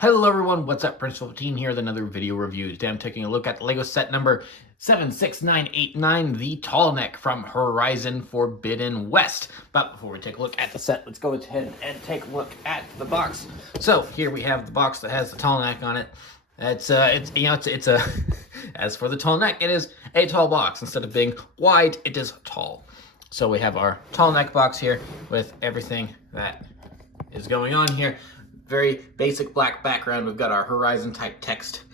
Hello everyone, what's up? Prince 15 here with another video review. Today I'm taking a look at LEGO set number 76989, the Tallneck from Horizon Forbidden West. But before we take a look at the set, let's go ahead and take a look at the box. So here we have the box that has the Tallneck on it. It's a as for the Tallneck, it is a tall box. Instead of being wide, it is tall. So we have our Tallneck box here with everything that is going on here. Very basic black background. We've got our Horizon type text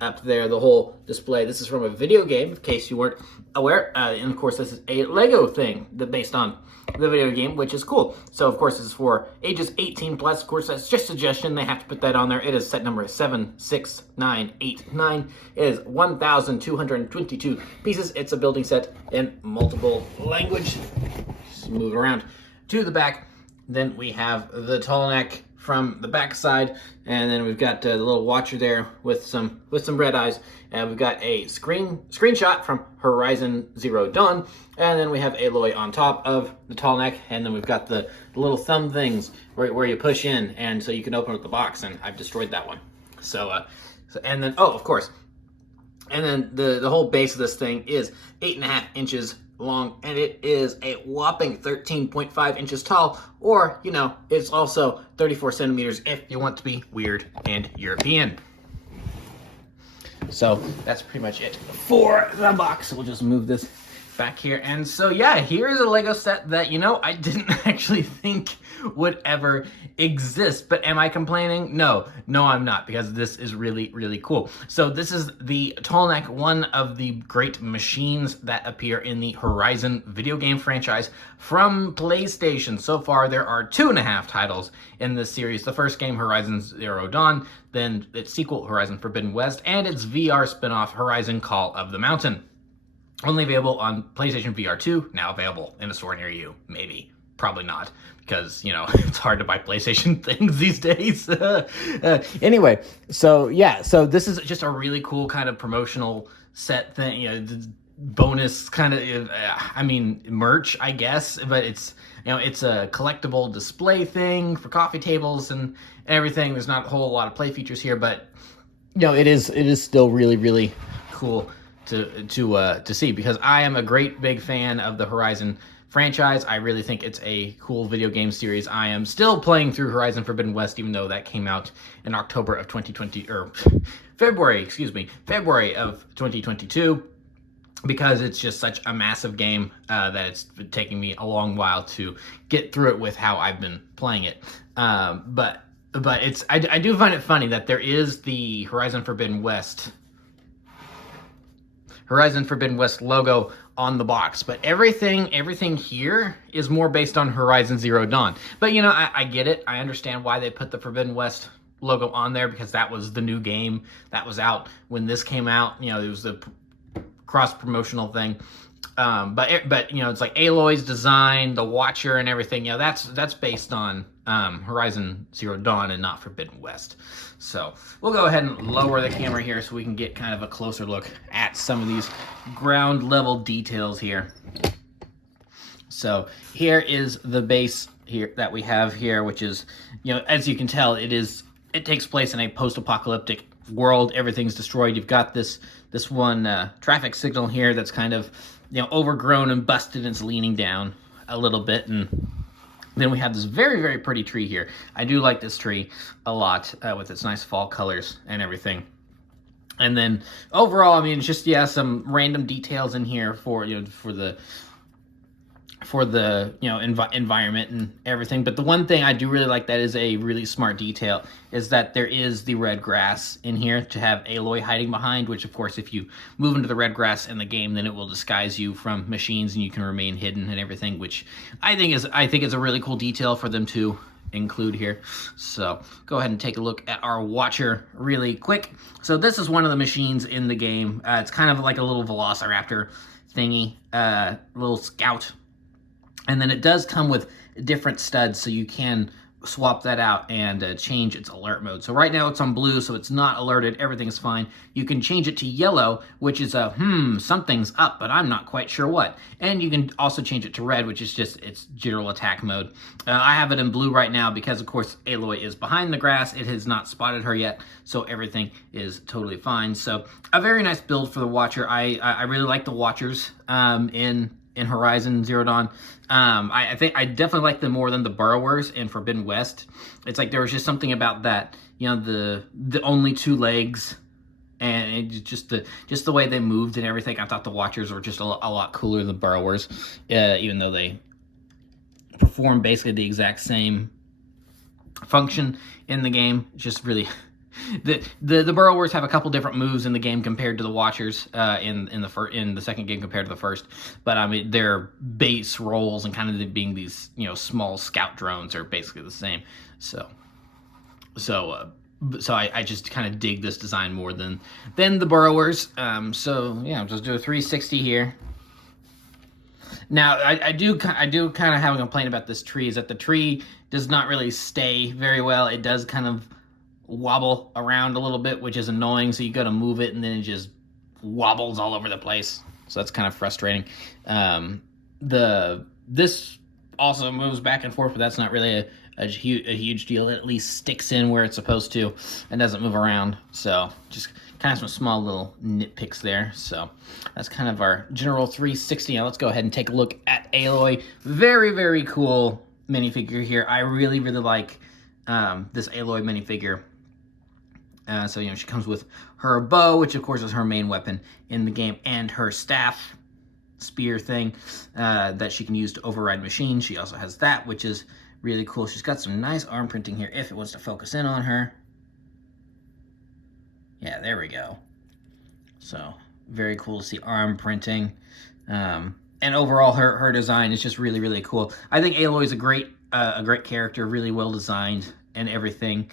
up there, the whole display. This is from a video game, in case you weren't aware. And of course, this is a Lego thing based on the video game, which is cool. So of course, this is for ages 18 plus. Of course, that's just a suggestion. They have to put that on there. It is set number 76989. It is 1,222 pieces. It's a building set in multiple language. Just move it around to the back. Then we have the Tallneck from the back side, and then we've got the little watcher there with some red eyes, and we've got a screenshot from Horizon Zero Dawn, and then we have Aloy on top of the Tallneck, and then we've got the little thumb things where you push in, and so you can open up the box, and I've destroyed that one. And then of course, and then the whole base of this thing is 8.5 inches long, and it is a whopping 13.5 inches tall, or, you know, it's also 34 centimeters if you want to be weird and European. So that's pretty much it for the box. We'll just move this back here. And so, yeah, here's a Lego set that, you know, I didn't actually think would ever exist. But am I complaining? No, I'm not, because this is really, really cool. So this is the Tallneck, one of the great machines that appear in the Horizon video game franchise from PlayStation. So far, there are 2.5 titles in this series. The first game, Horizon Zero Dawn, then its sequel, Horizon Forbidden West, and its VR spin-off, Horizon Call of the Mountain. Only available on PlayStation VR 2, now available in a store near you. Maybe. Probably not, because, you know, it's hard to buy PlayStation things these days. Anyway, so yeah, so this is just a really cool kind of promotional set thing, you know, bonus kind of, merch, I guess, but it's, you know, it's a collectible display thing for coffee tables and everything. There's not a whole lot of play features here, but, you know, it is still really, really cool to see, because I am a great big fan of the Horizon franchise. I really think it's a cool video game series. I am still playing through Horizon Forbidden West, even though that came out in October of 2020, or February of 2022, because it's just such a massive game that it's taking me a long while to get through it with how I've been playing it. But it's I do find it funny that there is the Horizon Forbidden West logo on the box, but everything here is more based on Horizon Zero Dawn. But, you know, I get it. I understand why they put the Forbidden West logo on there, because that was the new game that was out when this came out. You know, it was the cross-promotional thing. But you know, it's like Aloy's design, the Watcher, and everything. You know, that's based on Horizon Zero Dawn and not Forbidden West. So we'll go ahead and lower the camera here so we can get kind of a closer look at some of these ground level details here. So here is the base here that we have here, which is, you know, as you can tell, it takes place in a post-apocalyptic world. Everything's destroyed. You've got this one traffic signal here that's kind of, you know, overgrown and busted, and it's leaning down a little bit. And then we have this very, very pretty tree here. I do like this tree a lot with its nice fall colors and everything. And then overall, I mean, it's just, yeah, some random details in here for, you know, for the you know, environment and everything. But the one thing I do really like that is a really smart detail is that there is the red grass in here to have Aloy hiding behind, which of course, if you move into the red grass in the game, then it will disguise you from machines and you can remain hidden and everything, which I think is a really cool detail for them to include here. So go ahead and take a look at our Watcher really quick. So this is one of the machines in the game. It's kind of like a little velociraptor thingy, little scout. And then it does come with different studs, so you can swap that out and change its alert mode. So right now it's on blue, so it's not alerted. Everything's fine. You can change it to yellow, which is a, something's up, but I'm not quite sure what. And you can also change it to red, which is just its general attack mode. I have it in blue right now because, of course, Aloy is behind the grass. It has not spotted her yet, so everything is totally fine. So a very nice build for the Watcher. I really like the Watchers in Horizon Zero Dawn. I think I definitely like them more than the Burrowers in Forbidden West. It's like there was just something about that, you know, the only 2 legs, and it just the way they moved and everything. I thought the Watchers were just a lot cooler than the Burrowers, even though they perform basically the exact same function in the game. Just really. The Burrowers have a couple different moves in the game compared to the Watchers in the second game compared to the first, but I mean their base roles and kind of being these, you know, small scout drones are basically the same. So I just kind of dig this design more than the Burrowers. So yeah, I'll just do a 360 here. Now I do kind of have a complaint about this tree, is that the tree does not really stay very well. It does kind of wobble around a little bit, which is annoying, so you gotta move it and then it just wobbles all over the place, so that's kind of frustrating. This also moves back and forth, but that's not really a huge deal. It at least sticks in where it's supposed to and doesn't move around, so just kind of some small little nitpicks there. So that's kind of our general 360. Now let's go ahead and take a look at Aloy. Very cool minifigure here. I really like this Aloy minifigure. So, you know, she comes with her bow, which of course is her main weapon in the game, and her staff spear thing that she can use to override machines. She also has that, which is really cool. She's got some nice arm printing here if it wants to focus in on her. Yeah, there we go. So very cool to see arm printing. And overall, her design is just really cool. I think Aloy is a great character, really well designed and everything.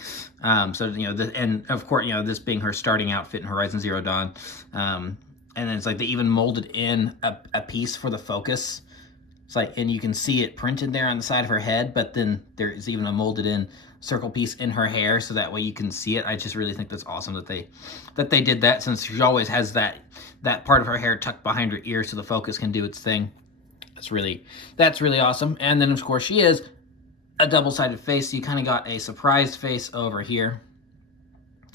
So, you know, and of course, you know, this being her starting outfit in Horizon Zero Dawn. And then it's like they even molded in a piece for the focus. It's like, and you can see it printed there on the side of her head, but then there is even a molded in circle piece in her hair, so that way you can see it. I just really think that's awesome that they did that, since she always has that part of her hair tucked behind her ear so the focus can do its thing. That's really awesome. And then of course she is a double-sided face, so you kind of got a surprised face over here,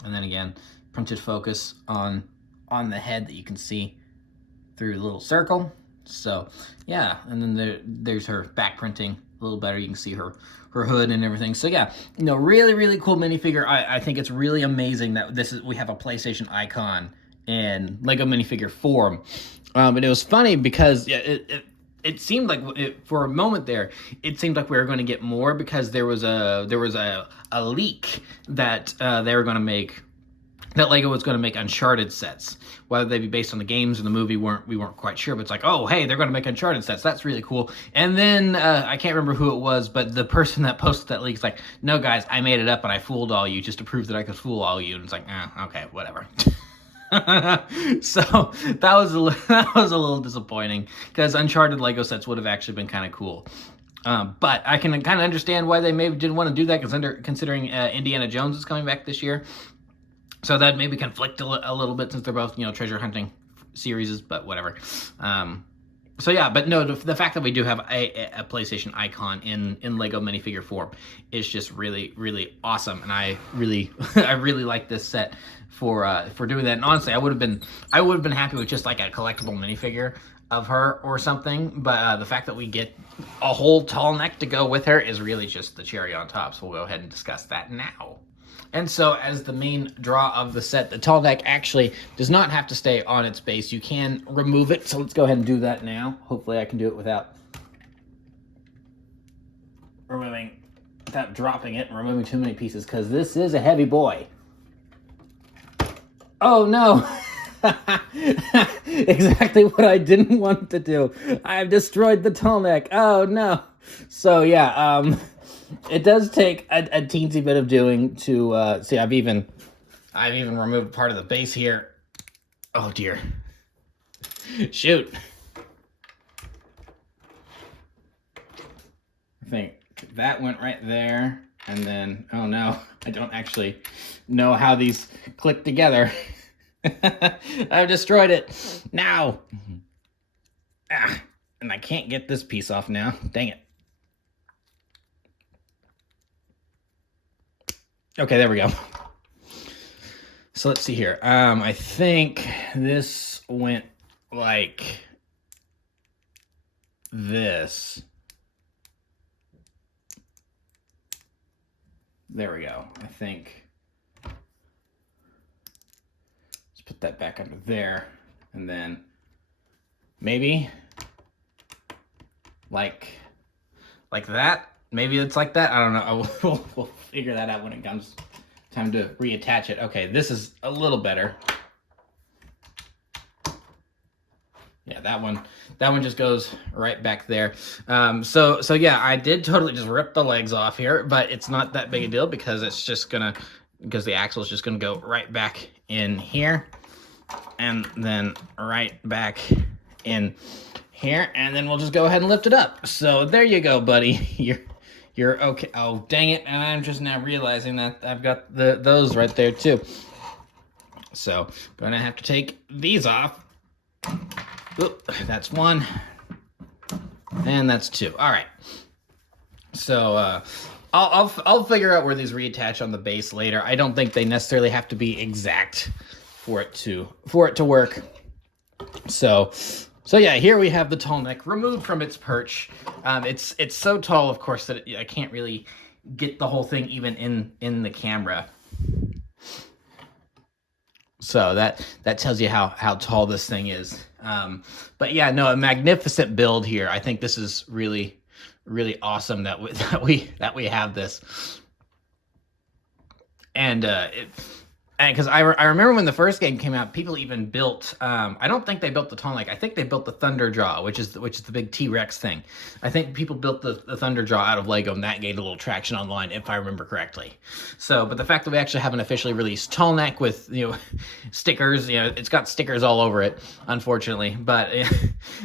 and then again printed focus on the head that you can see through the little circle. So yeah, and then there's her back printing a little better. You can see her hood and everything. So yeah, you know, really cool minifigure. I think it's really amazing that we have a PlayStation icon in Lego minifigure form. And it was funny because it seemed like for a moment there, it seemed like we were going to get more, because there was a leak that they were going to make, that Lego was going to make Uncharted sets. Whether they be based on the games or the movie, we weren't quite sure, but it's like, oh, hey, they're going to make Uncharted sets. That's really cool. And then, I can't remember who it was, but the person that posted that leak is like, no, guys, I made it up and I fooled all you just to prove that I could fool all you. And it's like, okay, whatever. So that was a little disappointing, because Uncharted Lego sets would have actually been kind of cool. But I can kind of understand why they maybe didn't want to do that, considering Indiana Jones is coming back this year. So that maybe conflict a little bit, since they're both, you know, treasure hunting series, but whatever. So yeah, but no, the fact that we do have a PlayStation icon in Lego minifigure form is just really awesome, and I really like this set for doing that. And honestly, I would have been happy with just like a collectible minifigure of her or something, but the fact that we get a whole Tallneck to go with her is really just the cherry on top. So we'll go ahead and discuss that now. And so, as the main draw of the set, the Tallneck actually does not have to stay on its base. You can remove it, so let's go ahead and do that now. Hopefully I can do it without dropping it and removing too many pieces, because this is a heavy boy. Oh no! Exactly what I didn't want to do. I have destroyed the Tallneck. Oh no! So yeah, it does take a teensy bit of doing to see. I've even removed part of the base here. Oh dear. Shoot. I think that went right there. And then, oh no, I don't actually know how these click together. I've destroyed it. Now. Ah, and I can't get this piece off now. Dang it. Okay, there we go. So let's see here. I think this went like this. There we go. I think. Let's put that back under there. And then maybe like that. Maybe it's like that. I don't know. We'll figure that out when it comes time to reattach it. Okay, this is a little better. Yeah, that one just goes right back there. So yeah, I did totally just rip the legs off here, but it's not that big a deal because it's just because the axle is just gonna go right back in here, and then right back in here, and then we'll just go ahead and lift it up. So there you go, buddy. You're okay. Oh, dang it. And I'm just now realizing that I've got those right there too. So I'm gonna have to take these off. Oop, that's one. And that's two. All right. So I'll figure out where these reattach on the base later. I don't think they necessarily have to be exact for it to work. So yeah, here we have the Tallneck removed from its perch. It's so tall, of course, that I can't really get the whole thing even in the camera. So that tells you how tall this thing is. But yeah, no, a magnificent build here. I think this is really, really awesome that we have this. And because I remember when the first game came out, people even built. I don't think they built the Tallneck. I think they built the Thunderjaw, which is the big T-Rex thing. I think people built the Thunderjaw out of Lego, and that gained a little traction online, if I remember correctly. So, but the fact that we actually have an officially released Tallneck with stickers, it's got stickers all over it, unfortunately. But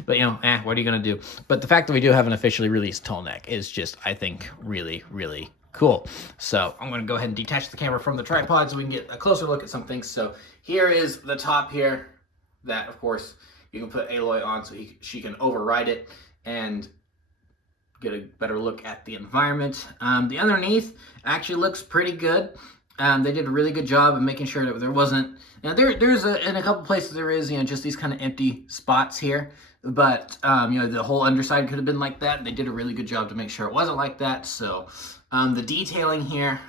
what are you gonna do? But the fact that we do have an officially released Tallneck is just, I think, really, really cool. So I'm going to go ahead and detach the camera from the tripod so we can get a closer look at some things. So here is the top here that, of course, you can put Aloy on so she can override it and get a better look at the environment. The underneath actually looks pretty good. They did a really good job of making sure that there wasn't, there's in a couple places there is, just these kind of empty spots here. But, the whole underside could have been like that. They did a really good job to make sure it wasn't like that. So the detailing here,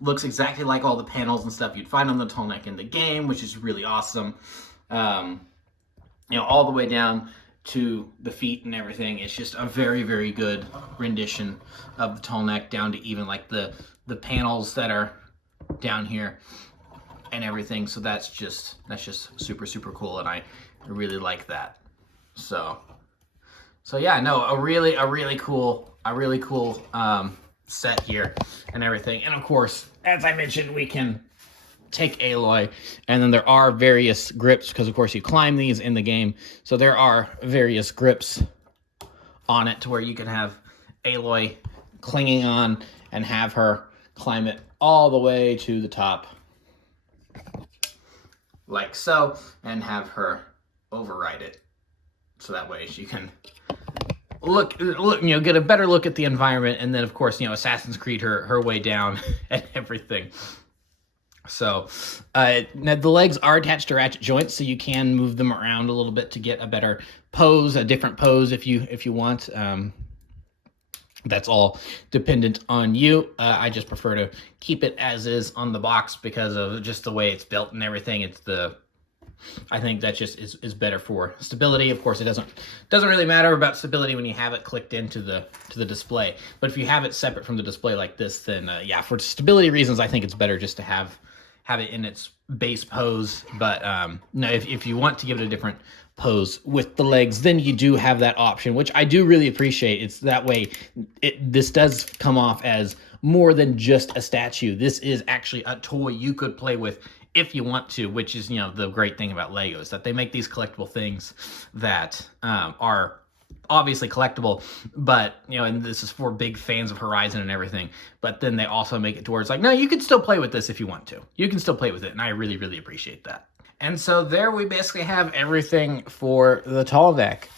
looks exactly like all the panels and stuff you'd find on the Tallneck in the game, which is really awesome. All the way down to the feet and everything. It's just a very, very good rendition of the Tallneck, down to even like the panels that are down here and everything. So that's just super, super cool, and I really like that. So yeah, no, a really cool set here and everything. And of course, as I mentioned, we can take Aloy, and then there are various grips, because of course you climb these in the game. So there are various grips on it to where you can have Aloy clinging on and have her climb it all the way to the top, like so, and have her override it. So that way she can look, get a better look at the environment, and then of course, Assassin's Creed her way down and everything. So now the legs are attached to ratchet joints, so you can move them around a little bit to get a better pose, a different pose if you want. That's all dependent on you. I just prefer to keep it as is on the box because of just the way it's built and everything. I think that just is better for stability. Of course, it doesn't really matter about stability when you have it clicked into the display. But if you have it separate from the display like this, then yeah, for stability reasons, I think it's better just to have it in its base pose. But no, if you want to give it a different pose with the legs, then you do have that option, which I do really appreciate. It's that way. This does come off as more than just a statue. This is actually a toy you could play with if you want to, which is, the great thing about Lego, is that they make these collectible things that are obviously collectible, but you know, and this is for big fans of Horizon and everything. But then they also make it towards like, no, you can still play with this if you want to. You can still play with it, and I really, really appreciate that. And so there we basically have everything for the Tallneck.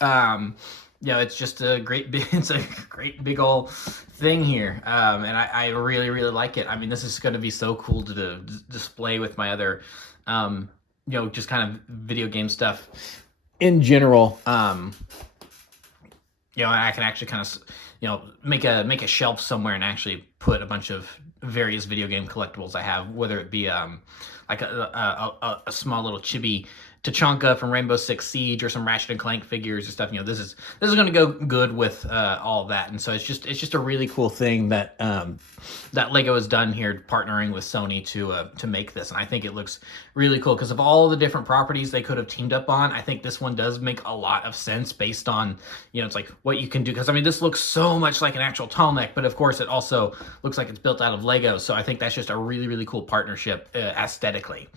You know, it's just a great big, it's a great big old thing here, and I really, really like it. I mean, this is going to be so cool to display with my other, you know, just kind of video game stuff in general. You know, I can actually kind of, you know, make a shelf somewhere and actually put a bunch of various video game collectibles I have, whether it be like a small little chibi Tachanka from Rainbow Six Siege, or some Ratchet and Clank figures and stuff. You know, this is going to go good with all of that, and so it's just a really cool thing that that Lego has done here, partnering with Sony to make this, and I think it looks really cool because of all the different properties they could have teamed up on. I think this one does make a lot of sense based on, you know, it's like what you can do, because I mean, this looks so much like an actual Tallneck, but of course it also looks like it's built out of Lego. So I think that's just a really, really cool partnership aesthetically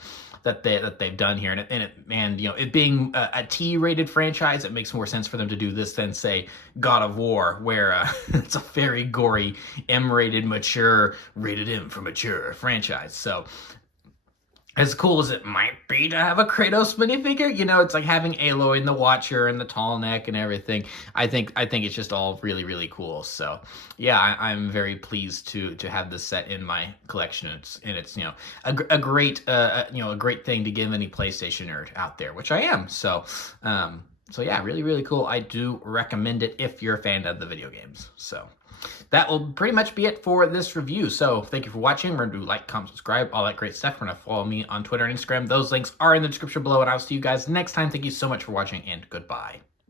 that they've done here, and you know, it being a T-rated franchise, it makes more sense for them to do this than say God of War, where it's a very gory M-rated, mature, rated M for mature franchise. So as cool as it might be to have a Kratos minifigure, you know, it's like having Aloy and the Watcher and the Tallneck and everything. I think it's just all really, really cool. So yeah, I'm very pleased to have this set in my collection. It's you know, a great you know, a great thing to give any PlayStation nerd out there, which I am. So so yeah, really, really cool. I do recommend it if you're a fan of the video games. So that will pretty much be it for this review. So thank you for watching. Remember to like, comment, subscribe, all that great stuff. Remember to follow me on Twitter and Instagram. Those links are in the description below, and I'll see you guys next time. Thank you so much for watching, and goodbye.